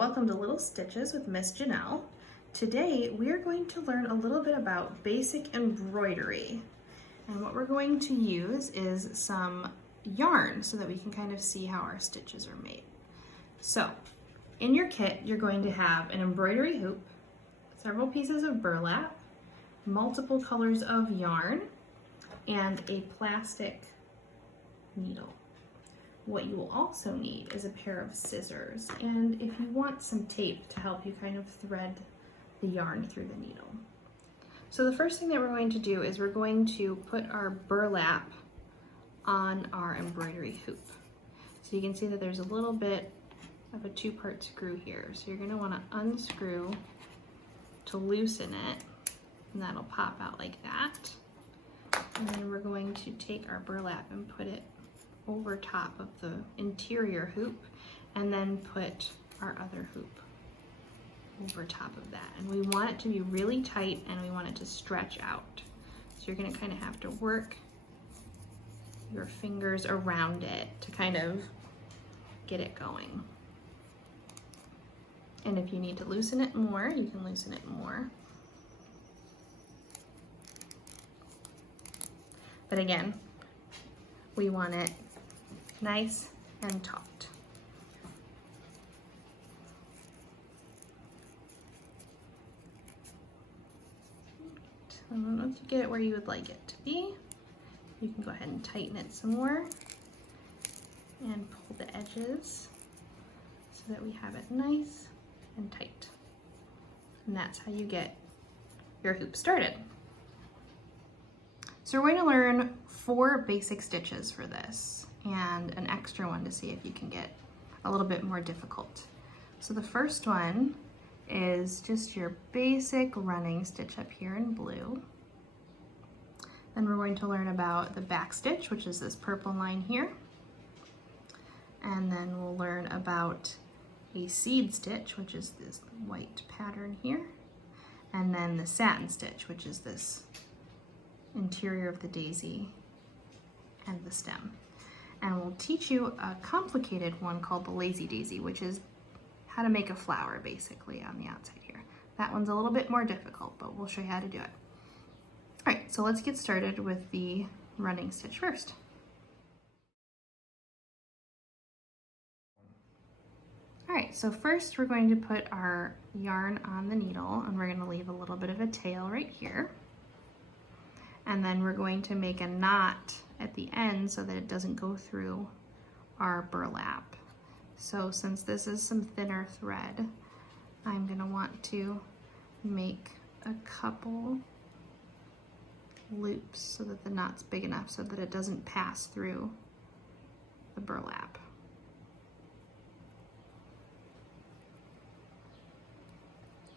welcome to Little Stitches with Miss Janelle. Today we are going to learn a little bit about basic embroidery. And what we're going to use is some yarn so that we can kind of see how our stitches are made. So in your kit, you're going to have an embroidery hoop, several pieces of burlap, multiple colors of yarn, and a plastic needle. What you will also need is a pair of scissors, and if you want, some tape to help you kind of thread the yarn through the needle. So the first thing that we're going to do is we're going to put our burlap on our embroidery hoop. So you can see that there's a little bit of a two-part screw here. So you're going to want to unscrew to loosen it, and that'll pop out like that. And then we're going to take our burlap and put it over top of the interior hoop, and then put our other hoop over top of that. And we want it to be really tight, and we want it to stretch out. So you're going to kind of have to work your fingers around it to kind of get it going. And if you need to loosen it more, you can loosen it more. But again, we want it nice and taut. And once you get it where you would like it to be, you can go ahead and tighten it some more and pull the edges so that we have it nice and tight. And that's how you get your hoop started. So we're going to learn 4 basic stitches for this, and an extra one to see if you can get a little bit more difficult. So the first one is just your basic running stitch up here in blue. Then we're going to learn about the back stitch, which is this purple line here. And then we'll learn about a seed stitch, which is this white pattern here. And then the satin stitch, which is this interior of the daisy and the stem. And we'll teach you a complicated one called the lazy daisy, which is how to make a flower basically on the outside here. That one's a little bit more difficult, but we'll show you how to do it. All right, so let's get started with the running stitch first. All right, so first we're going to put our yarn on the needle, and we're going to leave a little bit of a tail right here. And then we're going to make a knot at the end so that it doesn't go through our burlap. So since this is some thinner thread, I'm going to want to make a couple loops so that the knot's big enough so that it doesn't pass through the burlap.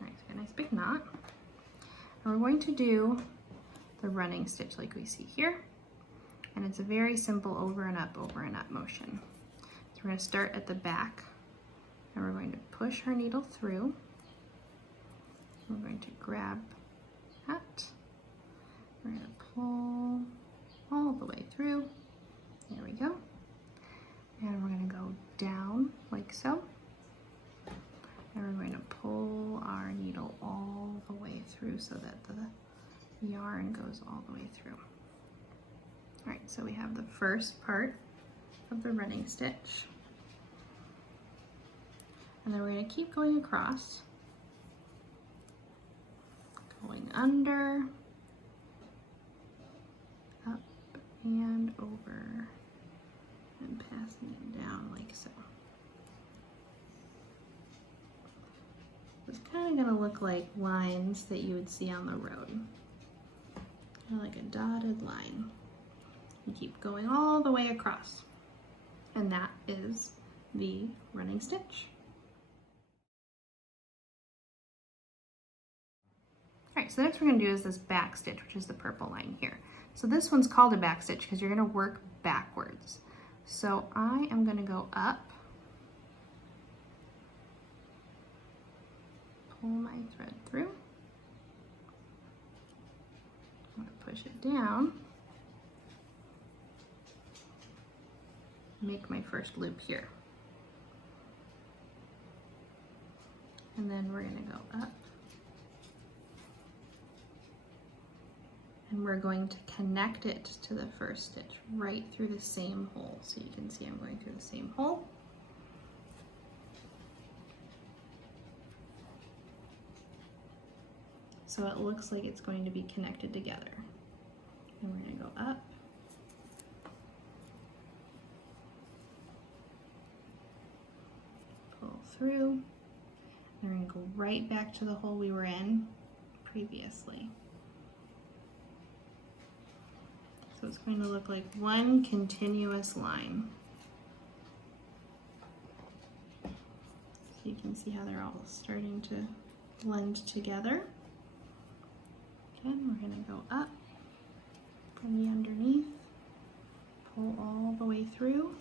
All right, so a nice big knot. And we're going to do the running stitch like we see here. And it's a very simple over and up motion. So we're going to start at the back, and we're going to push our needle through. We're going to grab that. We're going to pull all the way through. There we go. And we're going to go down like so. And we're going to pull our needle all the way through so that the yarn goes all the way through. All right, so we have the first part of the running stitch. And then we're going to keep going across, going under, up and over, and passing it down like so. It's kind of going to look like lines that you would see on the road, kind of like a dotted line. You keep going all the way across, and that is the running stitch. All right, so next we're going to do is this back stitch, which is the purple line here. So this one's called a back stitch because you're going to work backwards. So I am going to go up, pull my thread through, I'm going to push it down, make my first loop here. And then we're gonna go up. And we're going to connect it to the first stitch right through the same hole. So you can see I'm going through the same hole. So it looks like it's going to be connected together. And we're gonna go up. Pull through. And we're gonna go right back to the hole we were in previously. So it's going to look like one continuous line. So you can see how they're all starting to blend together. Again, we're going to go up from the underneath, pull all the way through,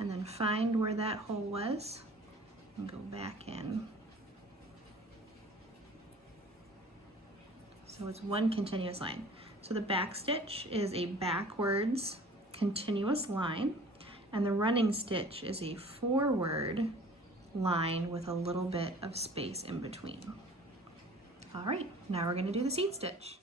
and then find where that hole was and go back in. So it's one continuous line. So the back stitch is a backwards continuous line, and the running stitch is a forward line with a little bit of space in between. All right, now we're going to do the seed stitch.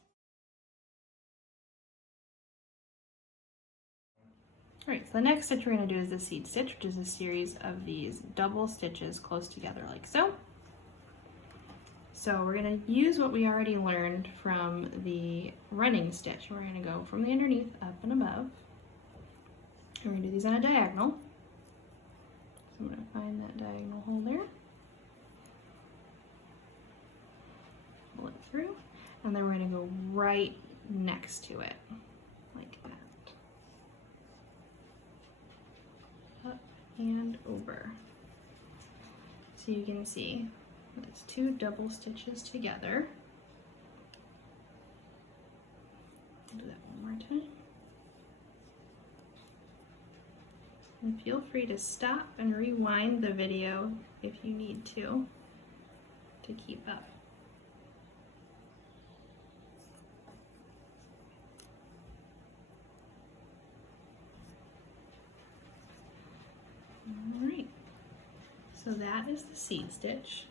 All right, so the next stitch we're going to do is the seed stitch, which is a series of these double stitches close together like so. So we're going to use what we already learned from the running stitch. We're going to go from the underneath up and above. And we're going to do these on a diagonal. So I'm going to find that diagonal hole there. Pull it through. And then we're going to go right next to it, like that. Up and over. So you can see it's two double stitches together. I'll do that one more time. And feel free to stop and rewind the video if you need to keep up. All right, so that is the seed stitch.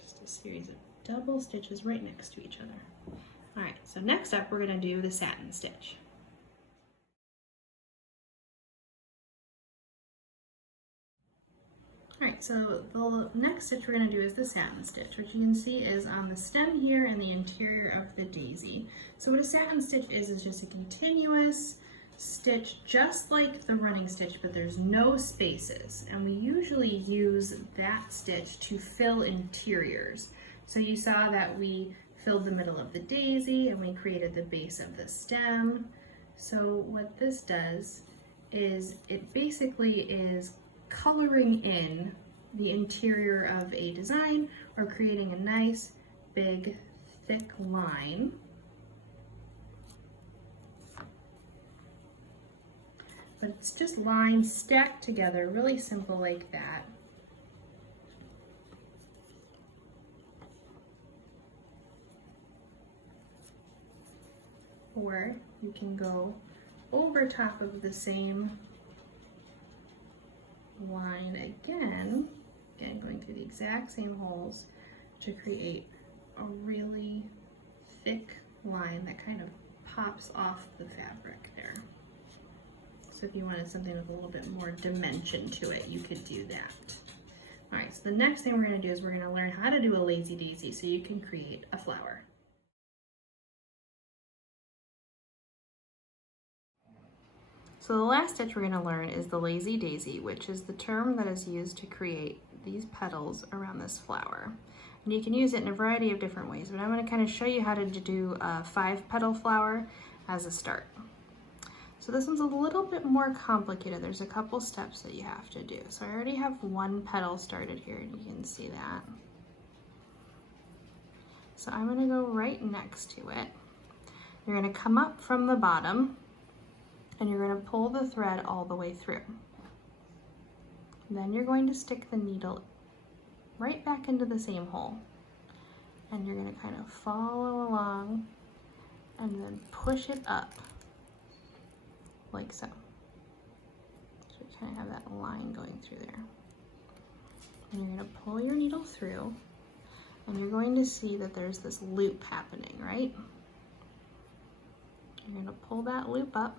Just a series of double stitches right next to each other. All right, so next up we're going to do the satin stitch. All right, so the next stitch we're going to do is the satin stitch, which you can see is on the stem here and the interior of the daisy. So what a satin stitch is just a continuous stitch just like the running stitch, but there's no spaces, and we usually use that stitch to fill interiors. So you saw that we filled the middle of the daisy and we created the base of the stem. So what this does is it basically is coloring in the interior of a design or creating a nice big thick line. But it's just lines stacked together, really simple like that. Or you can go over top of the same line again, going through the exact same holes to create a really thick line that kind of pops off the fabric there. So if you wanted something with a little bit more dimension to it, you could do that. All right, so the next thing we're going to do is we're going to learn how to do a lazy daisy so you can create a flower. So the last stitch we're going to learn is the lazy daisy, which is the term that is used to create these petals around this flower. And you can use it in a variety of different ways, but I'm going to kind of show you how to do a 5-petal flower as a start. So this one's a little bit more complicated. There's a couple steps that you have to do. So I already have one petal started here, and you can see that. So I'm going to go right next to it. You're going to come up from the bottom, and you're going to pull the thread all the way through. Then you're going to stick the needle right back into the same hole. And you're going to kind of follow along and then push it up like so. So you kind of have that line going through there. And you're going to pull your needle through, and you're going to see that there's this loop happening, right? You're going to pull that loop up,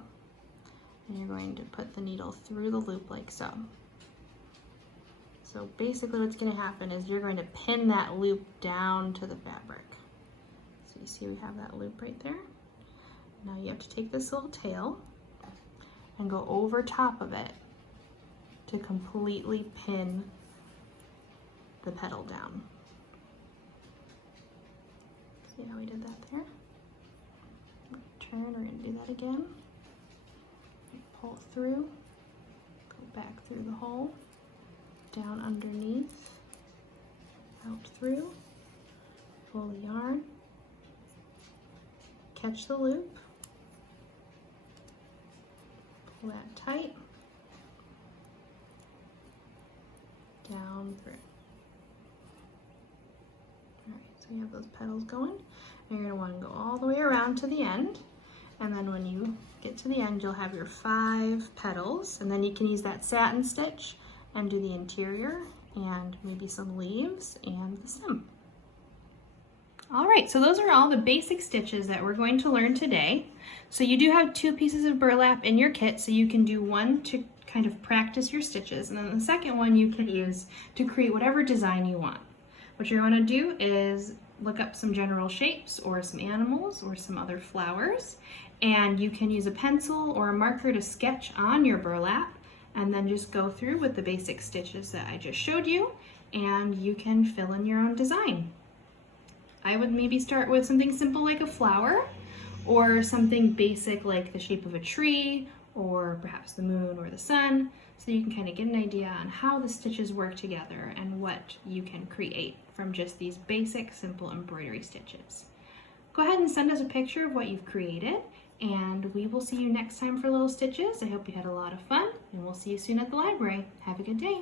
and you're going to put the needle through the loop like so. So basically what's going to happen is you're going to pin that loop down to the fabric. So you see we have that loop right there. Now you have to take this little tail and go over top of it to completely pin the petal down. See how we did that there? Turn, we're going to do that again. Pull through, go back through the hole, down underneath, out through, pull the yarn, catch the loop, pull that tight, down through. Alright, so you have those petals going, and you're going to want to go all the way around to the end, and then when you get to the end you'll have your 5 petals, and then you can use that satin stitch and do the interior and maybe some leaves and the stem. Alright, so those are all the basic stitches that we're going to learn today. So you do have 2 pieces of burlap in your kit, so you can do one to kind of practice your stitches, and then the second one you can use to create whatever design you want. What you're going to do is look up some general shapes or some animals or some other flowers, and you can use a pencil or a marker to sketch on your burlap, and then just go through with the basic stitches that I just showed you, and you can fill in your own design. I would maybe start with something simple like a flower, or something basic like the shape of a tree, or perhaps the moon or the sun, so you can kind of get an idea on how the stitches work together and what you can create from just these basic simple embroidery stitches. Go ahead and send us a picture of what you've created, and we will see you next time for Little Stitches. I hope you had a lot of fun, and we'll see you soon at the library. Have a good day.